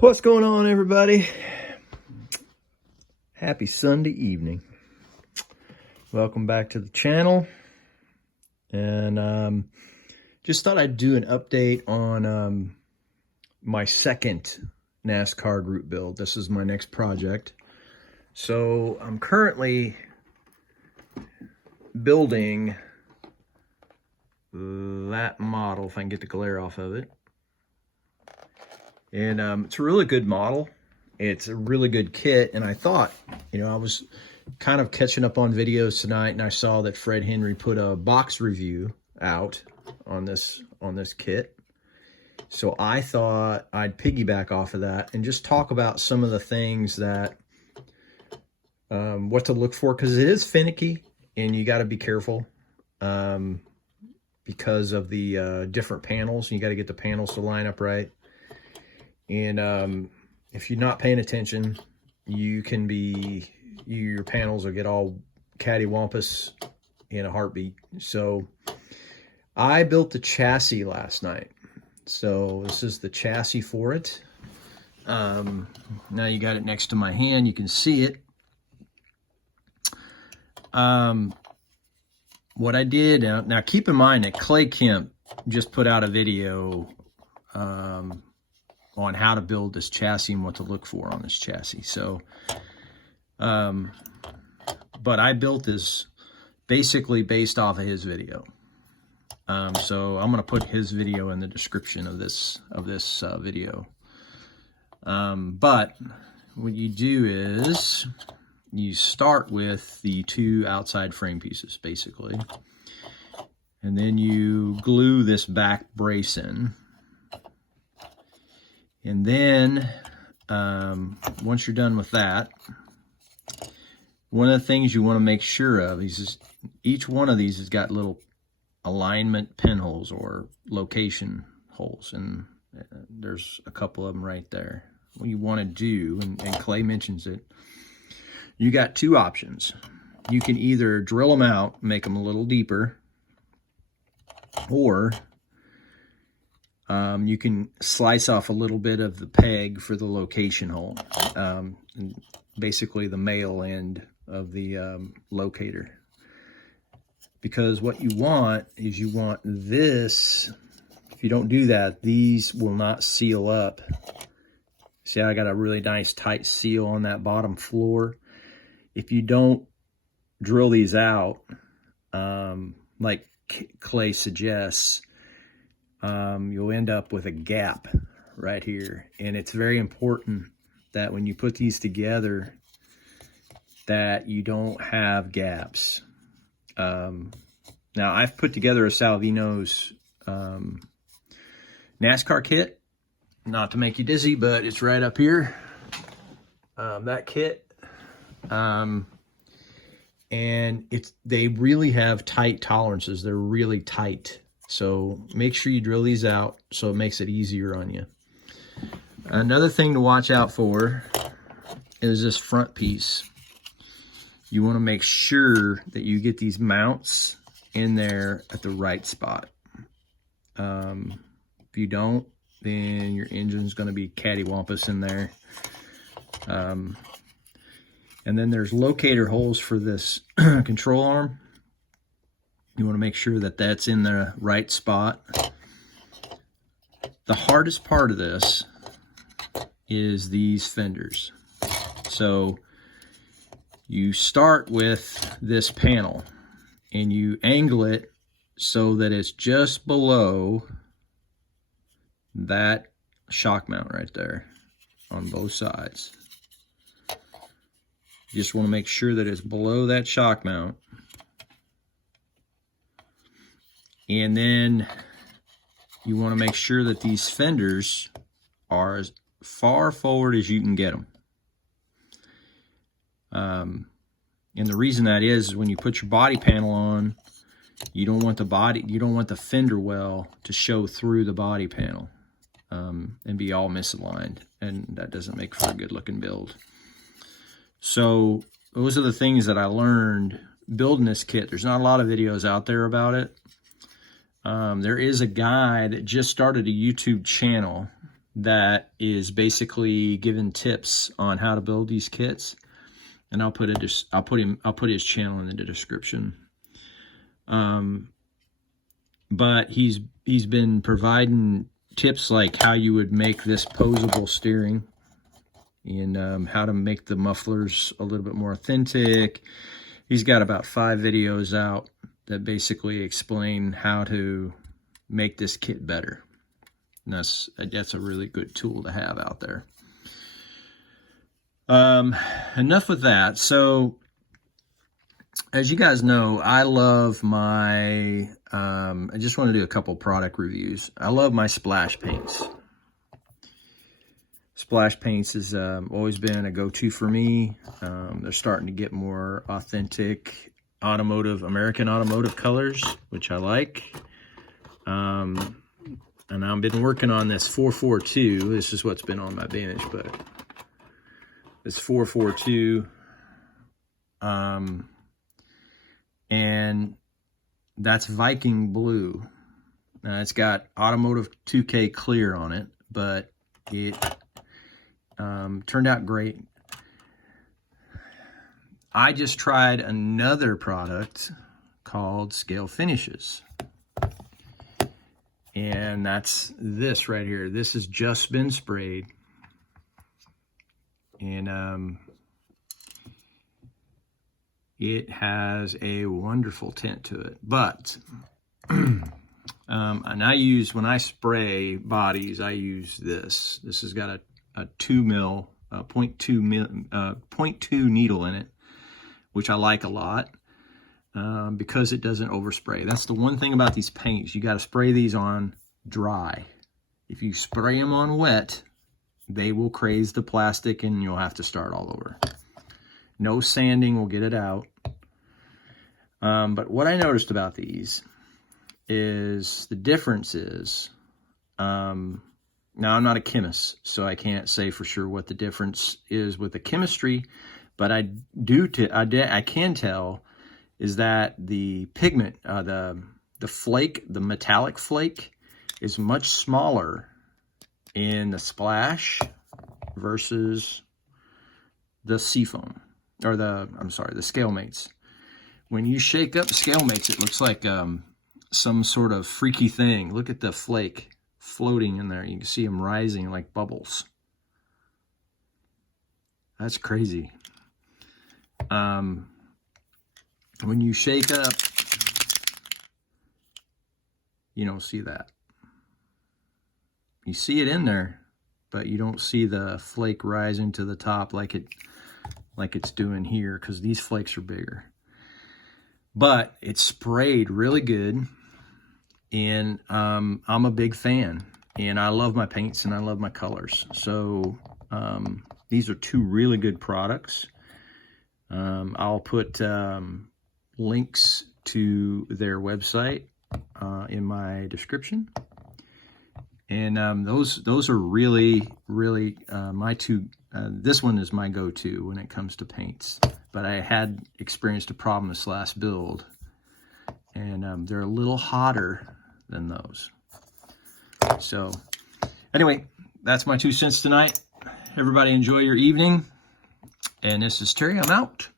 What's going on, everybody? Happy Sunday evening. Welcome back to the channel. And just thought I'd do an update on my second NASCAR group build. This is my next project. So I'm currently building that model, if I can get the glare off of it. And it's a really good model. It's a really good kit. And I thought, I was kind of catching up on videos tonight, and I saw that Fred Henry put a box review out on this kit. So I thought I'd piggyback off of that and just talk about some of the things that, what to look for, because it is finicky and you got to be careful because of the different panels. You got to get the panels to line up right. And if you're not paying attention, your panels will get all cattywampus in a heartbeat. So I built the chassis last night. So this is the chassis for it. Now you got it next to my hand. You can see it. What I did, now keep in mind that Clay Kemp just put out a video on how to build this chassis and what to look for on this chassis. So, but I built this basically based off of his video. So I'm going to put his video in the description of this video. But what you do is you start with the two outside frame pieces, basically. And then you glue this back brace in. And then, once you're done with that, one of the things you want to make sure of is each one of these has got little alignment pinholes or location holes. And there's a couple of them right there. What you want to do, and Clay mentions it, you got two options. You can either drill them out, make them a little deeper, or you can slice off a little bit of the peg for the location hole, basically the male end of the locator. Because what you want is you want this. If you don't do that, these will not seal up. See, I got a really nice tight seal on that bottom floor. If you don't drill these out, like Clay suggests, you'll end up with a gap right here. And it's very important that when you put these together that you don't have gaps. Now I've put together a Salvino's NASCAR kit, not to make you dizzy, but it's right up here, that kit. And they really have tight tolerances. They're really tight. So make sure you drill these out so it makes it easier on you. Another thing to watch out for is this front piece. You want to make sure that you get these mounts in there at the right spot. If you don't, then your engine's going to be cattywampus in there. And then there's locator holes for this control arm. You want to make sure that that's in the right spot. The hardest part of this is these fenders. So you start with this panel and you angle it so that it's just below that shock mount right there on both sides. You just want to make sure that it's below that shock mount. And then you want to make sure that these fenders are as far forward as you can get them. And the reason that is when you put your body panel on, you don't want the fender well to show through the body panel and be all misaligned, and that doesn't make for a good looking build. So those are the things that I learned building this kit. There's not a lot of videos out there about it. There is a guy that just started a YouTube channel that is basically giving tips on how to build these kits, and I'll put his channel in the description. But he's been providing tips like how you would make this posable steering, and how to make the mufflers a little bit more authentic. He's got about 5 videos out that basically explain how to make this kit better. And that's a really good tool to have out there. Enough with that. So, as you guys know, I love my, I just want to do a couple product reviews. I love my splash paints. Splash paints has always been a go-to for me. They're starting to get more authentic American automotive colors, which I like. And I've been working on this 442. This is what's been on my bench, but this 442, and that's Viking blue. It's got automotive 2K clear on it, but it turned out great. I just tried another product called Scale Finishes, and that's this right here. This has just been sprayed, and it has a wonderful tint to it. But and I use, when I spray bodies, I use this. This has got a 2 mil, 0.2 needle in it, which I like a lot. Because it doesn't overspray. That's the one thing about these paints. You got to spray these on dry. If you spray them on wet, they will craze the plastic and you'll have to start all over. No sanding will get it out. But what I noticed about these is the difference is, now I'm not a chemist, so I can't say for sure what the difference is with the chemistry, but I can tell is that the pigment, the flake, the metallic flake, is much smaller in the splash versus the seafoam, or the scale mates. When you shake up scale mates, it looks like some sort of freaky thing. Look at the flake floating in there. You can see them rising like bubbles. That's crazy. When you shake up, you don't see that. You see it in there, but you don't see the flake rising to the top like it's doing here, because these flakes are bigger. But it's sprayed really good, and I'm a big fan, and I love my paints and I love my colors. So these are 2 really good products. I'll put links to their website in my description, and those are really my 2. This one is my go-to when it comes to paints, but I had experienced a problem this last build, and they're a little hotter than those. So anyway, that's my 2 cents tonight. Everybody enjoy your evening, and this is Terry. I'm out.